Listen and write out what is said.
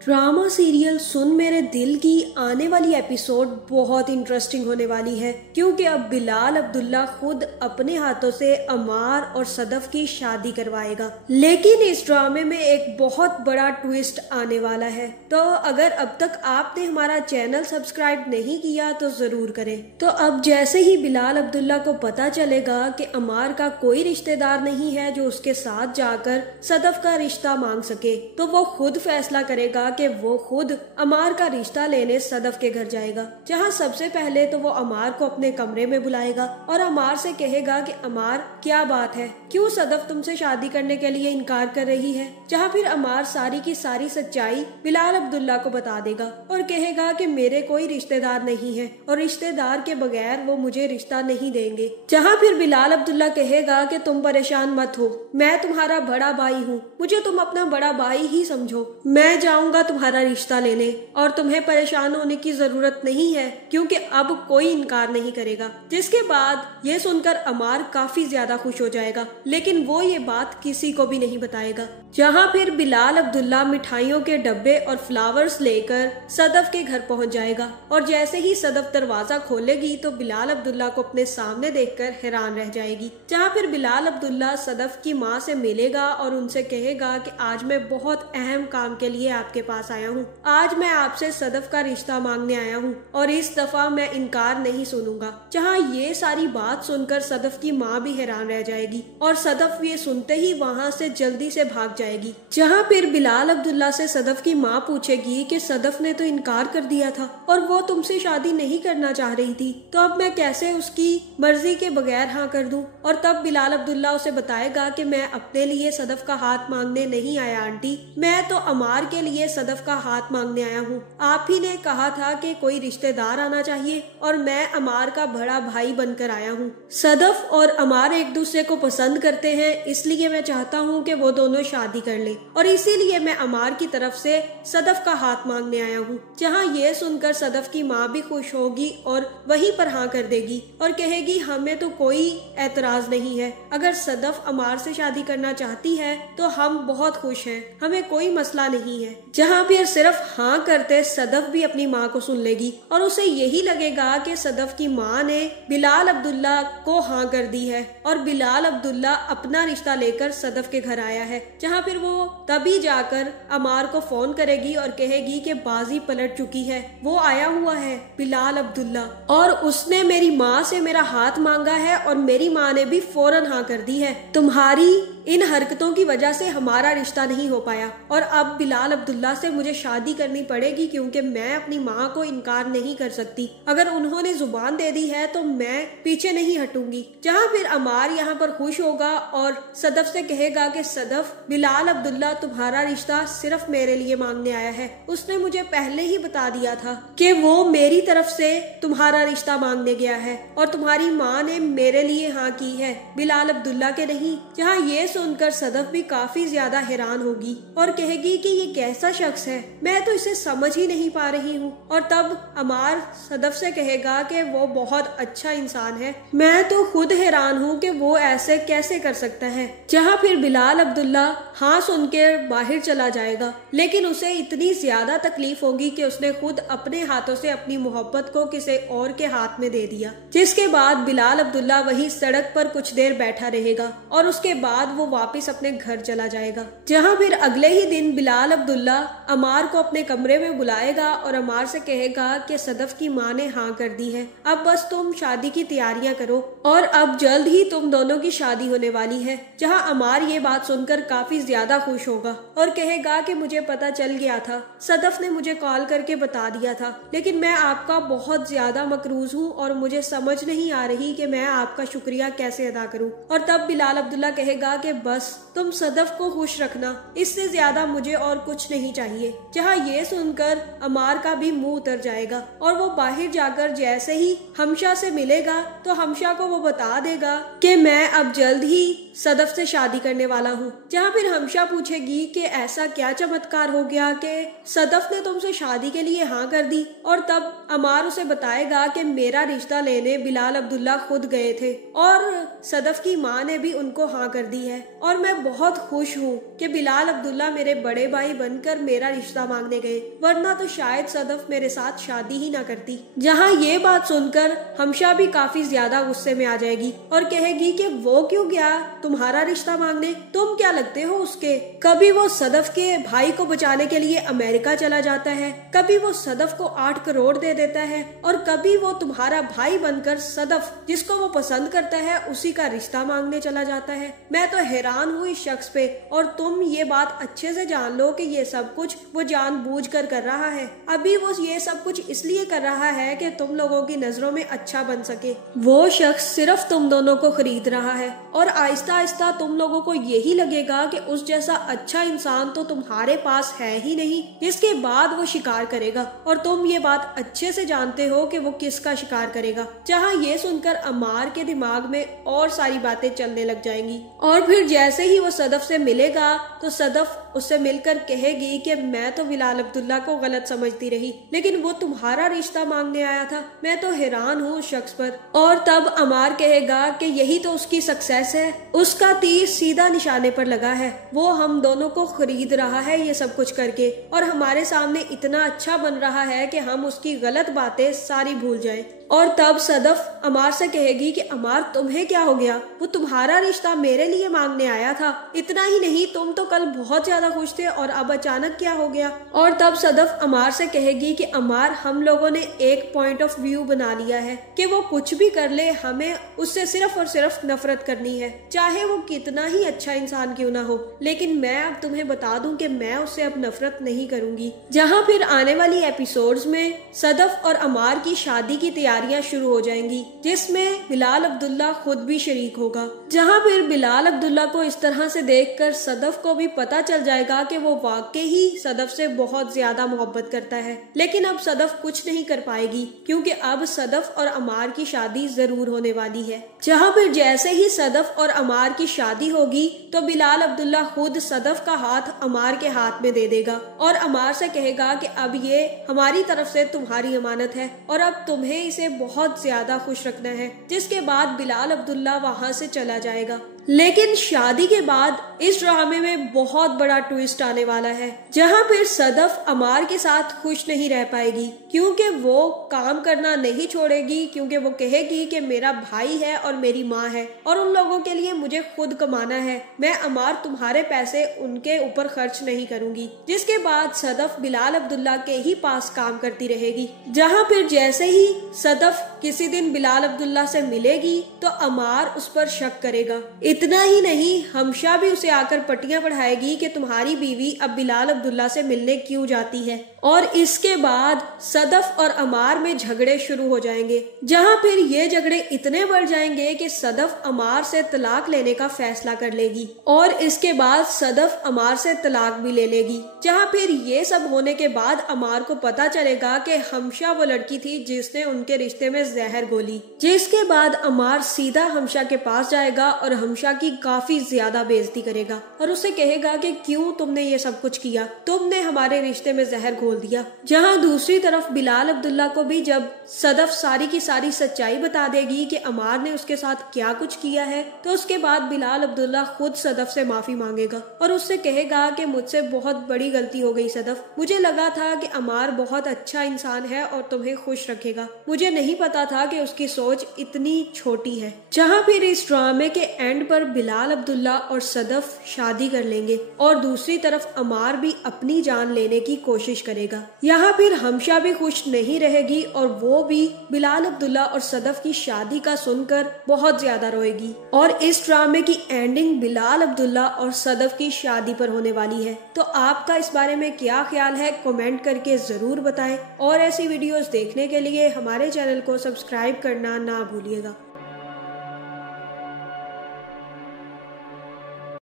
Drama serial सुन मेरे दिल की आने वाली एपिसोड बहुत इंटरेस्टिंग होने वाली है, क्योंकि अब बिलाल अब्दुल्ला खुद अपने हाथों से अमार और सदफ की शादी करवाएगा। लेकिन इस ड्रामे में एक बहुत बड़ा ट्विस्ट आने वाला है। तो अगर अब तक आपने हमारा चैनल सब्सक्राइब नहीं किया तो जरूर करें। तो अब जैसे ही बिलाल अब्दुल्ला को पता चलेगा कि अमार का कोई रिश्तेदार नहीं है जो उसके साथ जाकर सदफ का रिश्ता मांग सके, तो वो खुद फैसला करेगा कि वो खुद अमार का रिश्ता लेने सदफ के घर जाएगा। जहां सबसे पहले तो वो अमार को अपने कमरे में बुलाएगा और अमार से कहेगा कि अमार क्या बात है, क्यों सदफ तुमसे शादी करने के लिए इनकार कर रही है। जहां फिर अमार सारी की सारी सच्चाई बिलाल अब्दुल्ला को बता देगा और कहेगा कि मेरे कोई रिश्तेदार नहीं है और रिश्तेदार के बगैर वो मुझे रिश्ता नहीं देंगे। जहां फिर बिलाल अब्दुल्ला कहेगा कि तुम परेशान मत हो, मैं तुम्हारा बड़ा भाई हूँ, मुझे तुम अपना बड़ा भाई ही समझो, मैं जाऊंगा तुम्हारा रिश्ता लेने और तुम्हें परेशान होने की जरूरत नहीं है क्योंकि अब कोई इनकार नहीं करेगा। जिसके बाद ये सुनकर अमार काफी ज्यादा खुश हो जाएगा, लेकिन वो ये बात किसी को भी नहीं बताएगा। जहाँ फिर बिलाल अब्दुल्ला मिठाइयों के डब्बे और फ्लावर्स लेकर सदफ के घर पहुंच जाएगा और जैसे ही सदफ दरवाजा खोलेगी तो बिलाल अब्दुल्ला को अपने सामने देखकर हैरान रह जाएगी। जहाँ फिर बिलाल अब्दुल्ला सदफ की माँ से मिलेगा और उनसे कहेगा कि आज मैं बहुत अहम काम के लिए आपके पास आया हूँ। आज मैं आपसे सदफ का रिश्ता मांगने आया हूँ और इस दफा मैं इनकार नहीं सुनूंगा। जहाँ ये सारी बात सुनकर सदफ की माँ भी हैरान रह जाएगी और सदफ ये सुनते ही वहाँ से जल्दी से भाग जाएगी। जहाँ फिर बिलाल अब्दुल्ला से सदफ की माँ पूछेगी कि सदफ ने तो इनकार कर दिया था और वो तुमसे शादी नहीं करना चाह रही थी, तो अब मैं कैसे उसकी मर्जी के बगैर हाँ कर दूं। और तब बिलाल अब्दुल्ला उसे बताएगा कि मैं अपने लिए सदफ का हाथ मांगने नहीं आया आंटी, मैं तो अमार के लिए सदफ का हाथ मांगने आया हूँ। आप ही ने कहा था कि कोई रिश्तेदार आना चाहिए और मैं अमार का बड़ा भाई बनकर आया हूँ। सदफ और अमार एक दूसरे को पसंद करते हैं, इसलिए मैं चाहता हूँ कि वो दोनों शादी कर ले और इसीलिए मैं अमार की तरफ से सदफ का हाथ मांगने आया हूँ। जहाँ ये सुनकर सदफ की माँ भी खुश होगी और वहीं पर हाँ कर देगी और कहेगी हमें तो कोई एतराज नहीं है, अगर सदफ अमार से शादी करना चाहती है तो हम बहुत खुश हैं, हमें कोई मसला नहीं है। जहाँ फिर सिर्फ हाँ करते सदफ भी अपनी माँ को सुन लेगी और उसे यही लगेगा कि सदफ की माँ ने बिलाल अब्दुल्ला को हाँ कर दी है और बिलाल अब्दुल्ला अपना रिश्ता लेकर सदफ के घर आया है। जहाँ फिर वो तभी जाकर अमार को फोन करेगी और कहेगी कि बाजी पलट चुकी है, वो आया हुआ है बिलाल अब्दुल्ला और उसने मेरी माँ से मेरा हाथ मांगा है और मेरी माँ ने भी फौरन हाँ कर दी है। तुम्हारी इन हरकतों की वजह से हमारा रिश्ता नहीं हो पाया और अब बिलाल अब्दुल्ला से मुझे शादी करनी पड़ेगी क्योंकि मैं अपनी माँ को इनकार नहीं कर सकती। अगर उन्होंने जुबान दे दी है तो मैं पीछे नहीं हटूंगी। जहाँ फिर अमार यहाँ पर खुश होगा और सदफ से कहेगा कि सदफ, बिलाल अब्दुल्ला तुम्हारा रिश्ता सिर्फ मेरे लिए मांगने आया है, उसने मुझे पहले ही बता दिया था कि वो मेरी तरफ से तुम्हारा रिश्ता मांगने गया है और तुम्हारी माँ ने मेरे लिए हाँ की है, बिलाल अब्दुल्ला के नहीं। जहाँ ये सुनकर सदफ भी काफी ज्यादा हैरान होगी और कहेगी कि ये कैसा शख्स है, मैं तो इसे समझ ही नहीं पा रही हूँ। और तब अमार सदफ से कहेगा कि वो बहुत अच्छा इंसान है, मैं तो खुद हैरान हूँ कि वो ऐसे कैसे कर सकता है। जहाँ फिर बिलाल अब्दुल्ला हाँ सुनकर बाहर चला जाएगा, लेकिन उसे इतनी ज्यादा तकलीफ होगी कि उसने खुद अपने हाथों से अपनी मोहब्बत को किसी और के हाथ में दे दिया। जिसके बाद बिलाल अब्दुल्ला वही सड़क पर कुछ देर बैठा रहेगा और उसके बाद वो वापस अपने घर चला जाएगा। जहाँ फिर अगले ही दिन बिलाल अब्दुल्ला अमार को अपने कमरे में बुलाएगा और अमार से कहेगा कि सदफ की माँ ने हाँ कर दी है, अब बस तुम शादी की तैयारियां करो और अब जल्द ही तुम दोनों की शादी होने वाली है। जहाँ अमार ये बात सुनकर काफी ज्यादा खुश होगा और कहेगा कि मुझे पता चल गया था, सदफ ने मुझे कॉल करके बता दिया था, लेकिन मैं आपका बहुत ज्यादा मकरूज हूँ और मुझे समझ नहीं आ रही कि मैं आपका शुक्रिया कैसे अदा करूँ। और तब बिलाल अब्दुल्ला कहेगा कि बस तुम सदफ को खुश रखना, इससे ज्यादा मुझे और कुछ नहीं चाहिए। जहाँ ये सुनकर अमार का भी मुंह उतर जाएगा और वो बाहर जाकर जैसे ही हमशा से मिलेगा तो हमशा को वो बता देगा कि मैं अब जल्द ही सदफ से शादी करने वाला हूँ। जहाँ फिर हमशा पूछेगी कि ऐसा क्या चमत्कार हो गया कि सदफ ने तुमसे शादी के लिए हाँ कर दी, और तब अमार उसे बताएगा कि मेरा रिश्ता लेने बिलाल अब्दुल्ला खुद गए थे और सदफ की माँ ने भी उनको हाँ कर दी है। और मैं बहुत खुश हूँ कि बिलाल अब्दुल्ला मेरे बड़े भाई बनकर मेरा रिश्ता मांगने गए, वरना तो शायद सदफ मेरे साथ शादी ही ना करती। जहाँ ये बात सुनकर हमशा भी काफी ज्यादा गुस्से में आ जाएगी और कहेगी कि वो क्यों गया तुम्हारा रिश्ता मांगने, तुम क्या लगते हो उसके। कभी वो सदफ के भाई को बचाने के लिए अमेरिका चला जाता है, कभी वो सदफ को 8 करोड़ दे देता है, और कभी वो तुम्हारा भाई बनकर सदफ जिसको वो पसंद करता है उसी का रिश्ता मांगने चला जाता है। मैं तो हैरान हूँ इस शख्स पे, और तुम ये बात अच्छे से जान लो कि ये सब कुछ वो जानबूझकर कर रहा है। अभी वो ये सब कुछ इसलिए कर रहा है कि तुम लोगों की नजरों में अच्छा बन सके। वो शख्स सिर्फ तुम दोनों को खरीद रहा है और आहिस्ता आहिस्ता तुम लोगों को यही लगेगा कि उस जैसा अच्छा इंसान तो तुम्हारे पास है ही नहीं, जिसके बाद वो शिकार करेगा। और तुम ये बात अच्छे से जानते हो कि वो किसका शिकार करेगा। जहाँ ये सुनकर अमार के दिमाग में और सारी बातें चलने लग जाएंगी, और फिर जैसे ही वो सदफ से मिलेगा तो सदफ उससे मिलकर कहेगी कि मैं तो बिलाल अब्दुल्ला को गलत समझती रही, लेकिन वो तुम्हारा रिश्ता मांगने आया था। मैं तो हैरान हूँ उस शख्स पर। और तब अमार कहेगा कि यही तो उसकी सक्सेस है, उसका तीर सीधा निशाने पर लगा है। वो हम दोनों को खरीद रहा है ये सब कुछ करके, और हमारे सामने इतना अच्छा बन रहा है कि हम उसकी गलत बातें सारी भूल जाएं। और तब सदफ अमार से कहेगी कि अमार तुम्हें क्या हो गया, वो तुम्हारा रिश्ता मेरे लिए मांगने आया था। इतना ही नहीं, तुम तो कल बहुत ज्यादा खुश थे और अब अचानक क्या हो गया। और तब सदफ अमार से कहेगी कि अमार हम लोगों ने एक पॉइंट ऑफ व्यू बना लिया है कि वो कुछ भी कर ले हमें उससे सिर्फ और सिर्फ नफरत करनी है, चाहे वो कितना ही अच्छा इंसान क्यों ना हो। लेकिन मैं अब तुम्हें बता दूं कि मैं उससे अब नफरत नहीं करूंगी। जहाँ फिर आने वाली एपिसोड्स में सदफ और अमार की शादी की तैयारियां शुरू हो जाएंगी, जिसमें बिलाल अब्दुल्ला खुद भी शरीक होगा। जहां फिर बिलाल अब्दुल्ला को इस तरह से देखकर सदफ को भी पता चल जाएगा कि वो वाकई ही सदफ से बहुत ज्यादा मोहब्बत करता है। लेकिन अब सदफ कुछ नहीं कर पाएगी, क्योंकि अब सदफ और अमार की शादी जरूर होने वाली है। जहां फिर जैसे ही सदफ और अमार की शादी होगी तो बिलाल अब्दुल्ला खुद सदफ का हाथ अमार के हाथ में दे देगा और अमार से कहेगा कि अब ये हमारी तरफ से तुम्हारी अमानत है और अब तुम्हें इसे बहुत ज्यादा खुश रखना है। जिसके बाद बिलाल अब्दुल्ला वहाँ से चला जाएगा। लेकिन शादी के बाद इस ड्रामे में बहुत बड़ा ट्विस्ट आने वाला है, जहाँ फिर सदफ अमार के साथ खुश नहीं रह पाएगी, क्योंकि वो काम करना नहीं छोड़ेगी, क्योंकि वो कहेगी कि मेरा भाई है और मेरी माँ है और उन लोगों के लिए मुझे खुद कमाना है। मैं अमार तुम्हारे पैसे उनके ऊपर खर्च नहीं करूंगी। जिसके बाद सदफ बिलाल अब्दुल्ला के ही पास काम करती रहेगी। जहाँ फिर जैसे ही सदफ किसी दिन बिलाल अब्दुल्ला से मिलेगी तो अमार उस पर शक करेगा। इतना ही नहीं, हमशा भी उसे आकर पट्टियां पढ़ाएगी कि तुम्हारी बीवी अब बिलाल अब्दुल्ला से मिलने क्यों जाती है। और इसके बाद सदफ और अमार में झगड़े शुरू हो जाएंगे, जहां फिर ये झगड़े इतने बढ़ जाएंगे कि सदफ अमार से तलाक लेने का फैसला कर लेगी और इसके बाद सदफ अमार से तलाक भी ले लेगी। जहां फिर ये सब होने के बाद अमार को पता चलेगा कि हमशा वो लड़की थी जिसने उनके रिश्ते में जहर घोली। जिसके बाद अमार सीधा हमशा के पास जाएगा और हमशा की काफी ज्यादा बेइज्जती करेगा और उसे कहेगा कि क्यों तुमने ये सब कुछ किया, तुमने हमारे रिश्ते में जहर घोल दिया। जहां दूसरी तरफ बिलाल अब्दुल्ला को भी जब सदफ सारी की सारी सच्चाई बता देगी कि अमार ने उसके साथ क्या कुछ किया है, तो उसके बाद बिलाल अब्दुल्ला खुद सदफ से माफी मांगेगा और उससे कहेगा कि मुझसे बहुत बड़ी गलती हो गई सदफ, मुझे लगा था कि अमार बहुत अच्छा इंसान है और तुम्हें खुश रखेगा, मुझे नहीं पता था कि उसकी सोच इतनी छोटी है। जहां फिर इस ड्रामे के एंड पर बिलाल अब्दुल्ला और सदफ शादी कर लेंगे और दूसरी तरफ अमार भी अपनी जान लेने की कोशिश करेगा। यहाँ फिर हमशा भी खुश नहीं रहेगी और वो भी बिलाल अब्दुल्ला और सदफ की शादी का सुनकर बहुत ज्यादा रोएगी। और इस ड्रामे की एंडिंग बिलाल अब्दुल्ला और सदफ की शादी पर होने वाली है। तो आपका इस बारे में क्या ख्याल है, कमेंट करके जरूर बताएं और ऐसी वीडियोस देखने के लिए हमारे चैनल को सब्सक्राइब करना ना भूलिएगा।